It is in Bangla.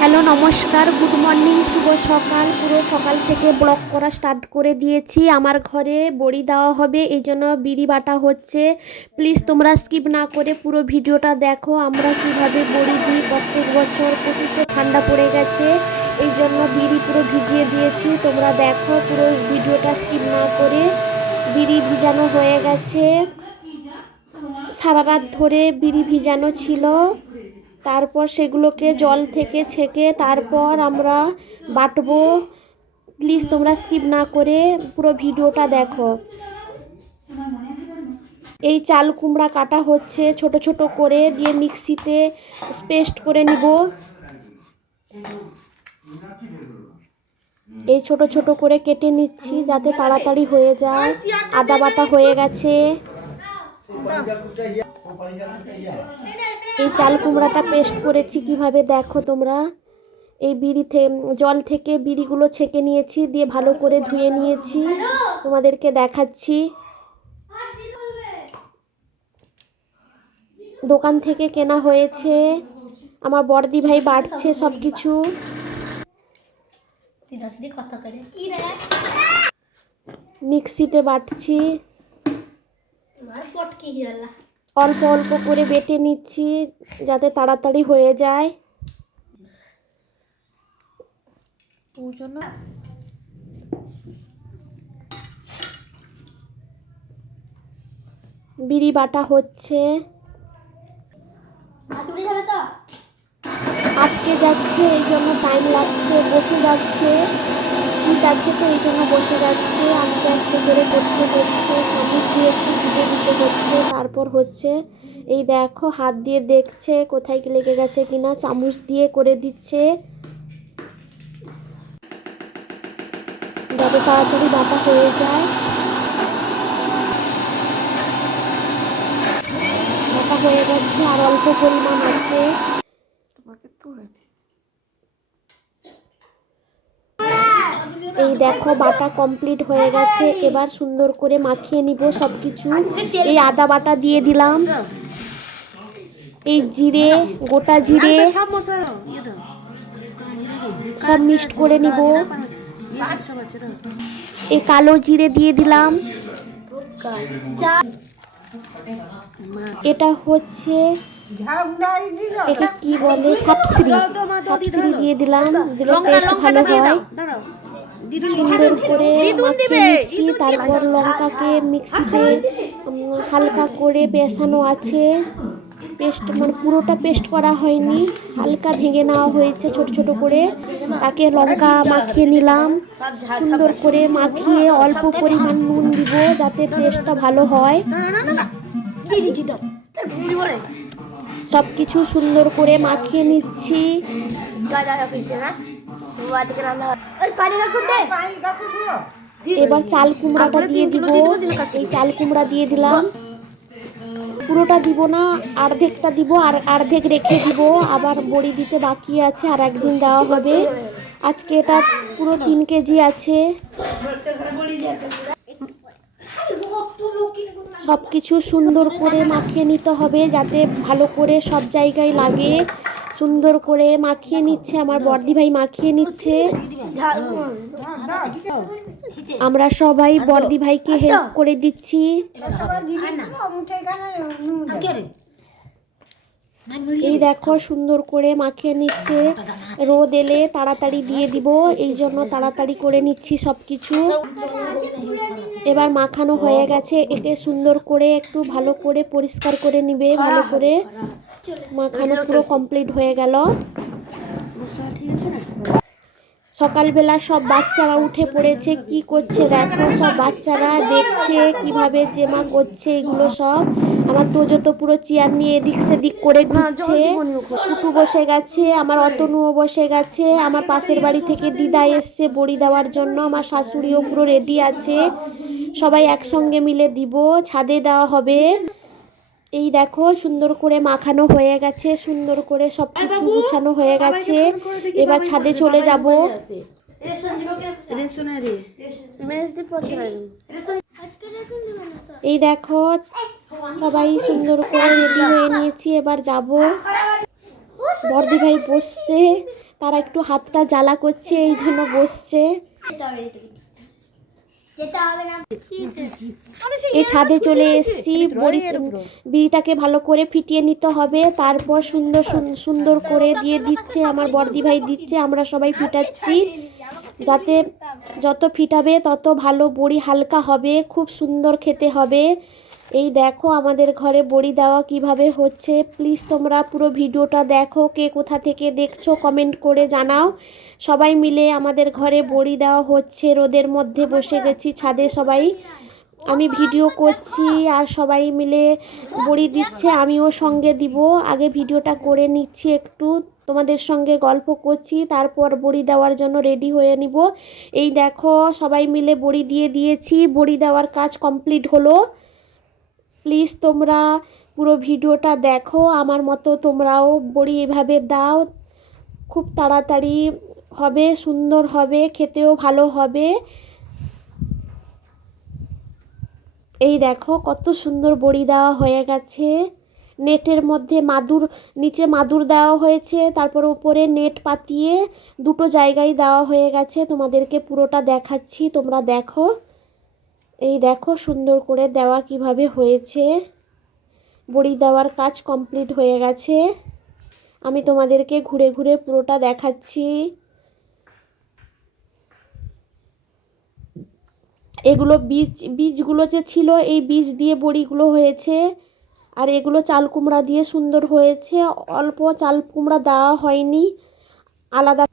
হ্যালো নমস্কার, গুড মর্নিং, শুভ সকাল। পুরো সকাল থেকে ব্লগ করা স্টার্ট করে দিয়েছি। আমার ঘরে বড়ি দেওয়া হবে, এই জন্য বিড়ি বাটা হচ্ছে। প্লিজ তোমরা স্কিপ না করে পুরো ভিডিওটা দেখো। আমরা কিভাবে বড়ি দিই প্রত্যেক বছর। প্রচুর তো ঠান্ডা পড়ে গেছে, এই জন্য বিড়ি পুরো ভিজিয়ে দিয়েছি। তোমরা দেখো পুরো ভিডিওটা স্কিপ না করে। বিড়ি ভিজানো হয়ে গেছে, সারা রাত ধরে বিড়ি ভিজানো ছিল। তারপর সেগুলোকে জল থেকে ছেঁকে তারপর আমরা বাটবো। প্লিজ তোমরা স্কিপ না করে পুরো ভিডিওটা দেখো। এই চাল কুমড়া কাটা হচ্ছে ছোট ছোট করে, দিয়ে মিক্সিতে পেস্ট করে নিব। এই ছোট ছোট করে কেটে নিচ্ছি যাতে তাড়াতাড়ি হয়ে যায়। আদা বাটা হয়ে গেছে। এই চাল কুমড়াটা পেস্ট করেছি কিভাবে দেখো তোমরা। এই জল থেকে বিড়িগুলো ছেঁকে নিয়েছি, দিয়ে ভালো করে ধুয়ে নিয়েছি, তোমাদেরকে দেখাচ্ছি। দোকান থেকে কেনা হয়েছে। আমার বড়দি ভাই বাটছে সব কিছু। মিক্সিতে বাটছি, অল্প অল্প করে বেটে নিচ্ছি যাতে তাড়াতাড়ি হয়ে যায়। বিড়ি বাটা হচ্ছে, আটকে যাচ্ছে এই জন্য টাইম লাগছে, বসে যাচ্ছে। শীত আছে তো এই জন্য বসে যাচ্ছে, আস্তে আস্তে করে করতে হচ্ছে। চামচ দিয়ে একটু ফুটে দিতে হচ্ছে, তারপর হচ্ছে। এই দেখো হাত দিয়ে দেখছে কোথায় কি লেগে গেছে কিনা, চামচ দিয়ে করে দিচ্ছে যাতে তাড়াতাড়ি বাটা হয়ে যায়। বাটা হয়ে গেছে, আর অল্প পরিমাণ আছে। এই দেখো বাটা কমপ্লিট হয়ে গেছে। এবার সুন্দর করে মাখিয়ে নিব সব কিছু। এই আদা বাটা দিয়ে দিলাম, এই জিরে, গোটা জিরে সব মিক্সড করে নিব। এই কালো জিরে দিয়ে দিলাম। এটা হচ্ছে, এটা কি বলে, সাপসিরি। সাপসিরি দিয়ে দিলাম, দিলে টেস্ট ভালো হয়। সুন্দর করে মাখিয়ে নিচ্ছি। তারপর লঙ্কাকে মিক্সিতে হালকা করে পেশানো আছে। পেস্ট মানে পুরোটা পেস্ট করা হয়নি, হালকা ভেঙে নেওয়া হয়েছে ছোট ছোট করে। তাকে লঙ্কা মাখিয়ে নিলাম। সুন্দর করে মাখিয়ে অল্প পরিমাণ নুন দিব যাতে টেস্টটা ভালো হয়। সব কিছু সুন্দর করে মাখিয়ে নিচ্ছি। এবার চাল কুমড়াটা দিয়ে দিব। এই চাল কুমড়া দিয়ে দিলাম। পুরোটা দিব না, অর্ধেকটা দিব, আর অর্ধেক রেখে দিব। আবার বড়ি দিতে বাকি আছে, আর একদিন দেওয়া হবে। আজকে এটা পুরো 3 কেজি আছে। সব কিছু সুন্দর করে মাখিয়ে নিতে হবে যাতে ভালো করে সব জায়গায় লাগে। সুন্দর করে মাখিয়ে নিচ্ছে আমার বড়দি ভাই, মাখিয়ে নিচ্ছে। আমরা সবাই বড়দি ভাইকে হেল্প করে দিচ্ছি। এই দেখো সুন্দর করে মাখিয়ে নিচ্ছে। রোদ এলে তাড়াতাড়ি দিয়ে দিব, এই জন্য তাড়াতাড়ি করে নিচ্ছি সব কিছু। এবার মাখানো হয়ে গেছে। একে সুন্দর করে একটু ভালো করে পরিষ্কার করে নিবে। ভালো করে মাখানো পুরো কমপ্লিট হয়ে গেল। সকালবেলা সব বাচ্চারা উঠে পড়েছে। কি করছে দেখো, সব বাচ্চারা দেখছে কিভাবে জেমা করছে। এগুলো সব আমার তোজো তো পুরো চেয়ার নিয়ে এদিক সেদিক করে ঘুরছে। কুটু বসে গেছে, আমার অতনুও বসে গেছে। আমার পাশের বাড়ি থেকে দিদা এসছে বড়ি দেওয়ার জন্য। আমার শাশুড়িও পুরো রেডি আছে। সবাই একসঙ্গে মিলে দিব, ছাদে দেওয়া হবে। এই দেখো সুন্দর করে মাখানো হয়ে গেছে, সুন্দর করে সব কিছু গুছানো হয়ে গেছে। এবার ছাদে চলে যাব। এই দেখো সবাই সুন্দর করে রেডি হয়ে নিয়েছি, এবার যাব। বড়দি ভাই বসছে, তারা একটু হাতটা জ্বালা করছে, এই জন্য বসছে। এই ছাদে চলে এসেছি। বিড়িটাকে ভালো করে ফিটিয়ে নিতে হবে, তারপর সুন্দর সুন্দর করে দিয়ে দিচ্ছে আমার বর্দি ভাই দিচ্ছে, আমরা সবাই ফিটাচ্ছি, যাতে যত ফিটাবে তত ভালো বড়ি হালকা হবে, খুব সুন্দর খেতে হবে। এই দেখো আমাদের ঘরে বড়ি দেওয়া কিভাবে হচ্ছে। প্লিজ তোমরা পুরো ভিডিওটা দেখো, কে কোথা থেকে দেখছো কমেন্ট করে জানাও। সবাই মিলে আমাদের ঘরে বড়ি দেওয়া হচ্ছে, রোদের মধ্যে বসে গেছি ছাদে সবাই, আমি ভিডিও করছি আর সবাই মিলে বড়ি দিচ্ছে, আমিও সঙ্গে দিব। আগে ভিডিওটা করে নিচ্ছি, একটু তোমাদের সঙ্গে গল্প করছি, তারপর বড়ি দেওয়ার জন্য রেডি হয়ে নিব। এই দেখো সবাই মিলে বড়ি দিয়ে দিয়েছি, বড়ি দেওয়ার কাজ কমপ্লিট হলো। প্লিজ তোমরা পুরো ভিডিওটা দেখো, আমার মতো তোমরাও বড়ি এভাবে দাও, খুব তাড়াতাড়ি হবে, সুন্দর হবে, খেতেও ভালো হবে। এই দেখো কত সুন্দর বড়ি দেওয়া হয়ে গেছে। নেটের মধ্যে নিচে মাদুর দেওয়া হয়েছে, তারপর উপরে নেট পাতিয়ে দুটো জায়গায় দেওয়া হয়ে গেছে। তোমাদেরকে পুরোটা দেখাচ্ছি, তোমরা দেখো। এই দেখো সুন্দর করে দেওয়া কিভাবে হয়েছে। বড়ি দেওয়ার কাজ কমপ্লিট হয়ে গেছে, আমি তোমাদেরকে ঘুরে ঘুরে পুরোটা দেখাচ্ছি। এগুলো বীজগুলো যে ছিল, এই বীজ দিয়ে বড়িগুলো হয়েছে, আর এগুলো চাল কুমড়া দিয়ে সুন্দর হয়েছে। অল্প চাল কুমড়া দেওয়া হয়নি, আলাদা